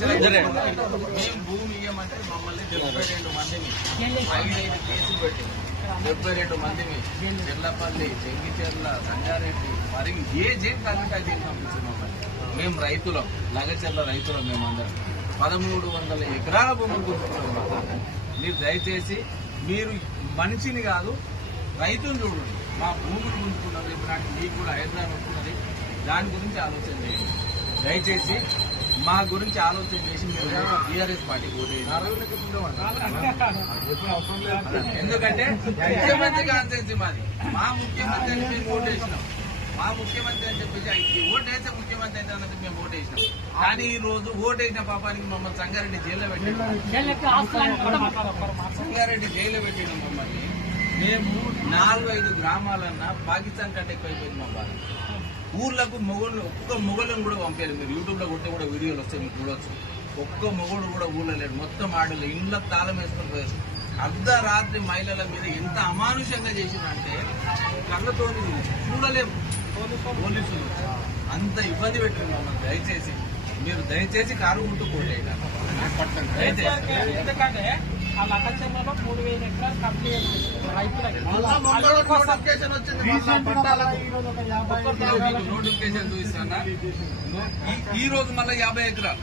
మేము భూమి ఇవ్వమంటే మమ్మల్ని డెబ్బై రెండు మందిని ఐదైదు కేసులు పెట్టి డెబ్బై రెండు మందిని చెల్లపల్లి చెంగిచెర్ల సంగారెడ్డి మరి ఏ జైలు కావాలంటే ఆ జైలు మమ్మల్ని. మేము రైతులం లగచెర్ల రైతులం మేమందరం. పదమూడు వందల ఎకరాల భూములు గుర్తుకున్నాం మీరు దయచేసి మీరు మనిషిని కాదు రైతుని చూడండి. మా భూములు గుంజుకున్నది ఇప్పుడు నాకు మీకు కూడా హైదరాబాద్ వస్తున్నది దాని గురించి ఆలోచన చేయండి. దయచేసి మా గురించి ఆలోచన చేసి మీరు టీఆర్ఎస్ పార్టీ ఎందుకంటే ముఖ్యమంత్రి కాన్సెన్సీ మాది. మా ముఖ్యమంత్రి అని మేము ఓటు వేసినాం. మా ముఖ్యమంత్రి అని చెప్పేసి ఓటు వేస్తే ముఖ్యమంత్రి అయితే అన్నది మేము వేసినాం. కానీ ఈ రోజు ఓటేసిన పాపానికి మమ్మల్ని సంగారెడ్డి జైల్లో పెట్టాడు. సంగారెడ్డి జైల్లో పెట్టాడు మమ్మల్ని. మేము నాలుగు ఐదు గ్రామాలన్నా పాకిస్తాన్ కంటే ఎక్కువైపోయింది మా బాధ. ఊర్లకు మొగలు ఒక్క మొగలను కూడా పంపారు మీరు యూట్యూబ్లో కొట్టే కూడా వీడియోలు వస్తాయి మీరు చూడొచ్చు. ఒక్క మొగుడు కూడా ఊళ్ళో లేడు. మొత్తం ఆడలు ఇండ్ల తాళం వేసుకొని పోయారు. అర్ధరాత్రి మహిళల మీద ఎంత అమానుషంగా చేసిందంటే కళ్ళతో చూడలేము. పోలీసులు అంత ఇబ్బంది పెట్టింది మమ్మల్ని. దయచేసి మీరు దయచేసి కారు కోటేయండి దయచేసి ఆ లక్కచెమ్మలో మూడు వేల ఎకరాలు కంప్లీట్ రైతులకి. నోటిఫికేషన్ చూపిస్తానా ఈ- ఈ రోజు మళ్ళీ యాభై ఎకరాలు.